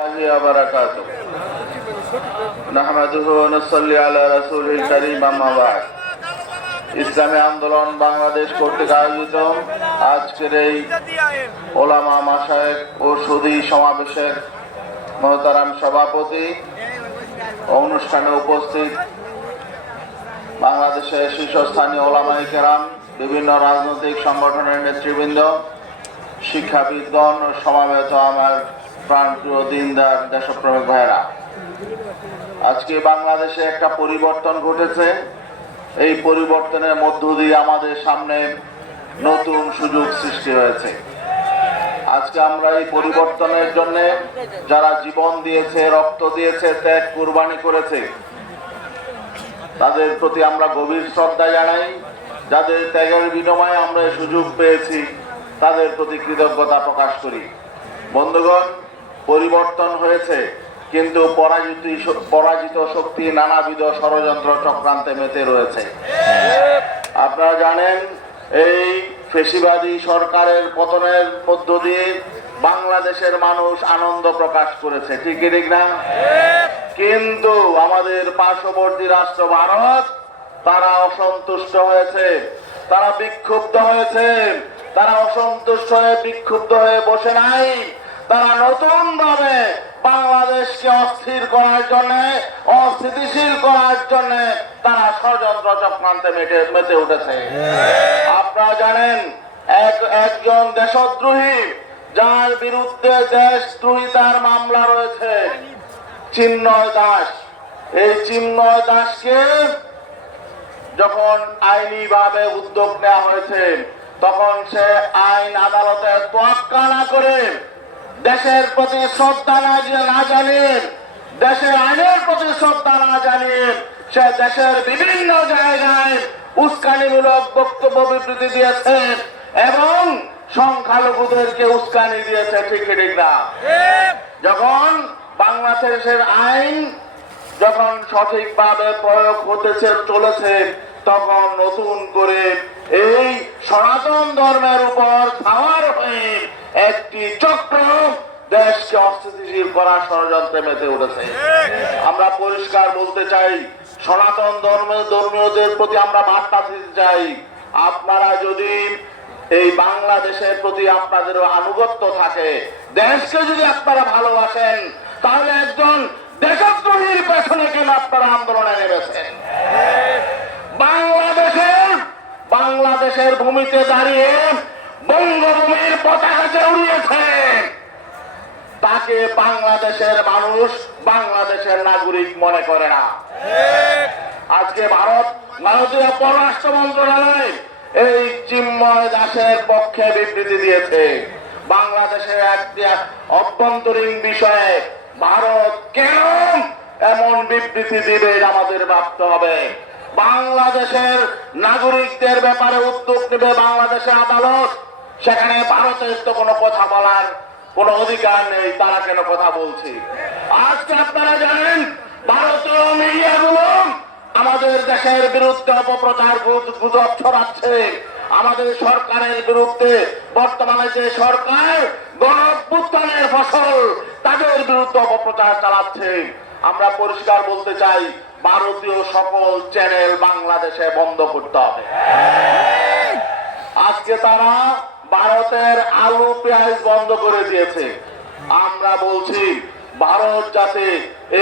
الله وبركاته نحمده ونصلي على رسوله الكريم أما بعد ইসলামী আন্দোলন বাংলাদেশ কর্তৃক আয়োজিত আজকের এই ওলামা মাসায়েক ও সুদী সমাবেশের মহতারাম সভাপতি অনুষ্ঠানে উপস্থিত বাংলাদেশের শীর্ষস্থানীয় ওলামাই কেরাম বিভিন্ন রাজনৈতিক সংগঠনের নেতৃবৃন্দ শিক্ষাবিদগণ ও সমাবেত আমার প্রাণপ্রিয় দিনদার দেশপ্রেমিক ভাইরা আজকে বাংলাদেশে একটা পরিবর্তন ঘটেছে। এই পরিবর্তনের মধ্য দিয়ে আমাদের সামনে নতুন সুযোগ সৃষ্টি হয়েছে। আজকে আমরা এই পরিবর্তনের জন্য যারা জীবন দিয়েছে, রক্ত দিয়েছে, ত্যাগ, কুরবানি করেছে, তাদের প্রতি আমরা গভীর শ্রদ্ধা জানাই। যাদের ত্যাগের বিনিময়ে আমরা সুযোগ পেয়েছি তাদের প্রতি কৃতজ্ঞতা প্রকাশ করি। বন্ধুগণ, পরিবর্তন হয়েছে, কিন্তু পরাজিত পরাজিত শক্তি নানাবিধ ষড়যন্ত্র চক্রান্তে মেতে রয়েছে। আপনারা জানেন, এই ফেসিবাদী সরকারের পতনের মধ্য দিয়ে বাংলাদেশের মানুষ আনন্দ প্রকাশ করেছে, ঠিক কি ঠিক না? কিন্তু আমাদের পার্শ্ববর্তী রাষ্ট্র ভারত, তারা অসন্তুষ্ট হয়েছে, তারা বিক্ষুব্ধ হয়েছে। তারা অসন্তুষ্ট হয়ে বিক্ষুব্ধ হয়ে বসে নাই। তারা নতুন ভাবে বাংলাদেশকে অস্থির করার জন্য অস্থিতিশীল করার জন্য তারা ষড়যন্ত্র চক্রান্তে মেটে মেতে উঠেছে। আপনারা জানেন এক একজন দেশদ্রোহী যার বিরুদ্ধে দেশদ্রোহিতার মামলা রয়েছে। চিন্ময় দাস। এই চিন্ময় দাসকে যখন আইনি ভাবে উদ্যোগ নেওয়া হয়েছে তখন সে আইন আদালতে তোয়াক্কা না করে দেশের প্রতি শ্রদ্ধা না জানিয়ে দেশের আইনের প্রতি শ্রদ্ধা না জানিয়ে সে দেশের বিভিন্ন জায়গায় উস্কানিমূলক বক্তব্য বিবৃতি দিয়েছে এবং সংখ্যালঘুদেরকে উস্কানি দিয়েছে, ঠিক ঠিক না? যখন বাংলাদেশের আইন যখন সঠিকভাবে প্রয়োগ হতেছে, চলেছে, তখন নতুন করে এই সনাতন ধর্মের উপর খাওয়ার হয়ে একটি চক্র দেশকে অস্থিতিশীল করার ষড়যন্ত্রে মেতে উঠেছে। আমরা পরিষ্কার বলতে চাই, সনাতন ধর্ম ধর্মীয়দের প্রতি আমরা বার্তা দিতে চাই। আপনারা যদি এই বাংলাদেশের প্রতি আপনাদের আনুগত্য থাকে, দেশকে যদি আপনারা ভালোবাসেন, তাহলে একজন দেশদ্রোহীর পেছনে কেন আপনারা আন্দোলনে নেমেছেন? বাংলাদেশের বাংলাদেশের ভূমিতে দাঁড়িয়ে বঙ্গভূমির পতাকা যে উড়িয়েছে। তাকে বাংলাদেশের মানুষ বাংলাদেশের নাগরিক মনে করে না। আজকে ভারত ভারতীয় পররাষ্ট্র মন্ত্রণালয় এই চিন্ময় দাসের পক্ষে বিবৃতি দিয়েছে। বাংলাদেশের একটি অভ্যন্তরীণ বিষয়ে ভারত কেন এমন বিবৃতি দিবে আমাদের ভাবতে হবে। বাংলাদেশের নাগরিকদের ব্যাপারে উদ্যোগ নেবে বাংলাদেশের আদালত। সেখানে ভারতের তো কোনো কথা বলার কোনো অধিকার নেই, তারা কেন কথা বলছে? আজকে আপনারা জানেন ভারতীয় আমাদের দেশের বিরুদ্ধে অপপ্রচার গুজ- গুজব ছড়াচ্ছে। আমাদের সরকারের বিরুদ্ধে, বর্তমানে যে সরকার গণপুত্তনের ফসল, তাদের বিরুদ্ধে অপপ্রচার চালাচ্ছে। আমরা পরিষ্কার বলতে চাই, ভারতীয় সকল চ্যানেল বাংলাদেশে বন্ধ করতে হবে। আজকে তারা ভারতের আলু, পেঁয়াজ বন্ধ করে দিয়েছে। আমরা বলছি, ভারত যাতে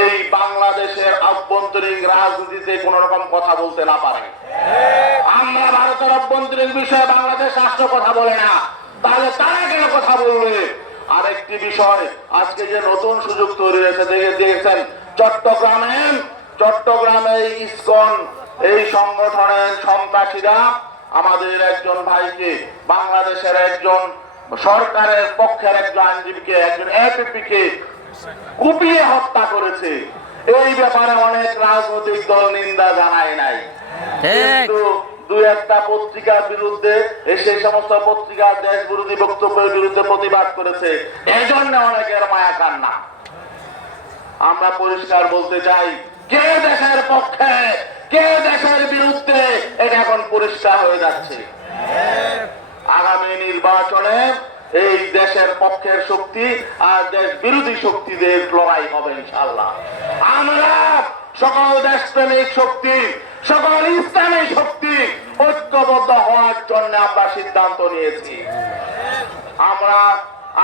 এই বাংলাদেশের আভ্যন্তরীণ রাজনীতিতে কোন রকম কথা বলতে না পারে। আমরা ভারতের অভ্যন্তরীণ বিষয়ে বাংলাদেশ রাষ্ট্র কথা বলে না। তাহলে তারা কেন কথা বলবে? আরেকটি বিষয়, আজকে যে নতুন সুযোগ তৈরি হয়েছে, দেখে দিয়েছেন চট্টগ্রামে চট্টগ্রামে ইসকন এই সংগঠনের সন্ত্রাসীরা আমাদের একজন ভাইকে বাংলাদেশের একজন সরকারের পক্ষের একজন আইনজীবীকে একজন এপিপি কে কুপিয়ে হত্যা করেছে। এই ব্যাপারে অনেক রাজনৈতিক দল নিন্দা জানায় নাই। কিন্তু দুই একটা পত্রিকার বিরুদ্ধে সেই সমস্ত পত্রিকা দেশ বিরোধী বক্তব্যের বিরুদ্ধে প্রতিবাদ করেছে। এই জন্য অনেকের মায়া কান্না। আমরা পরিষ্কার বলতে চাই, কে দেশের পক্ষে, কে দেশের বিরুদ্ধে, এটা এখন পরিষ্কার হয়ে যাচ্ছে। আগামী নির্বাচনে এই দেশের পক্ষের শক্তি আর দেশ বিরোধী শক্তিদের লড়াই হবে ইনশাল্লাহ আমরা সকল দেশপ্রেমিক শক্তি, সকল ইসলামী শক্তি ঐক্যবদ্ধ হওয়ার জন্য আমরা সিদ্ধান্ত নিয়েছি। আমরা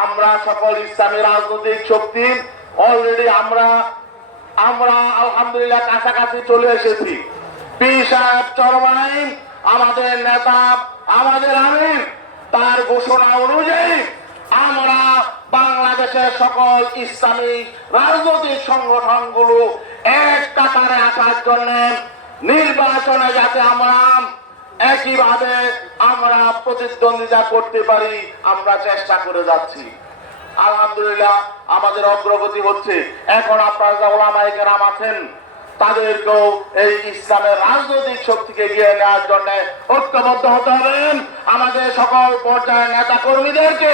আমরা সকল ইসলামী রাজনৈতিক শক্তি অলরেডি আমরা আমরা আলহামদুলিল্লাহ কাছাকাছি চলে এসেছি। পি সাহেব চরমাই আমাদের নেতা আমাদের আমির, তার ঘোষণা অনুযায়ী আমরা বাংলাদেশের সকল ইসলামী রাজনৈতিক সংগঠনগুলো এক কাতারে আসার জন্য নির্বাচনে যাতে আমরা একইভাবে আমরা প্রতিদ্বন্দ্বিতা করতে পারি, আমরা চেষ্টা করে যাচ্ছি। আলহামদুলিল্লাহ, আমাদের অগ্রগতি হচ্ছে। এখন আপনারা যা ওলামায়ে কেরাম আছেন, তাদেরকেও এই ইসলামের রাজনৈতিক শক্তিকে গিয়ে নেওয়ার জন্য ঐক্যবদ্ধ হতে হবে। আমাদের সকল পর্যায়ের নেতা কর্মীদেরকে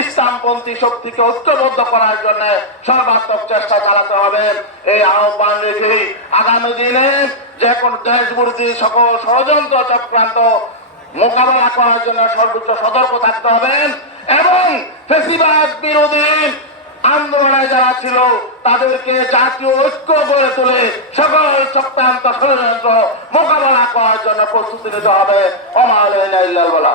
ইসলামপন্থী শক্তিকে ঐক্যবদ্ধ করার জন্য সর্বাত্মক চেষ্টা চালাতে হবে। এই আহ্বান রেখে আগামী দিনে যে কোনো দেশ বিরোধী সকল ষড়যন্ত্র চক্রান্ত মোকাবেলা করার জন্য সর্বোচ্চ সতর্ক থাকতে হবে। এবং ফেসিবাদ বিরোধী আন্দোলনে যারা ছিল, তাদেরকে জাতীয় ঐক্য গড়ে তুলে সকল চক্রান্ত ষড়যন্ত্র মোকাবেলা করার জন্য প্রস্তুতি নিতে হবে। অমাল বলা।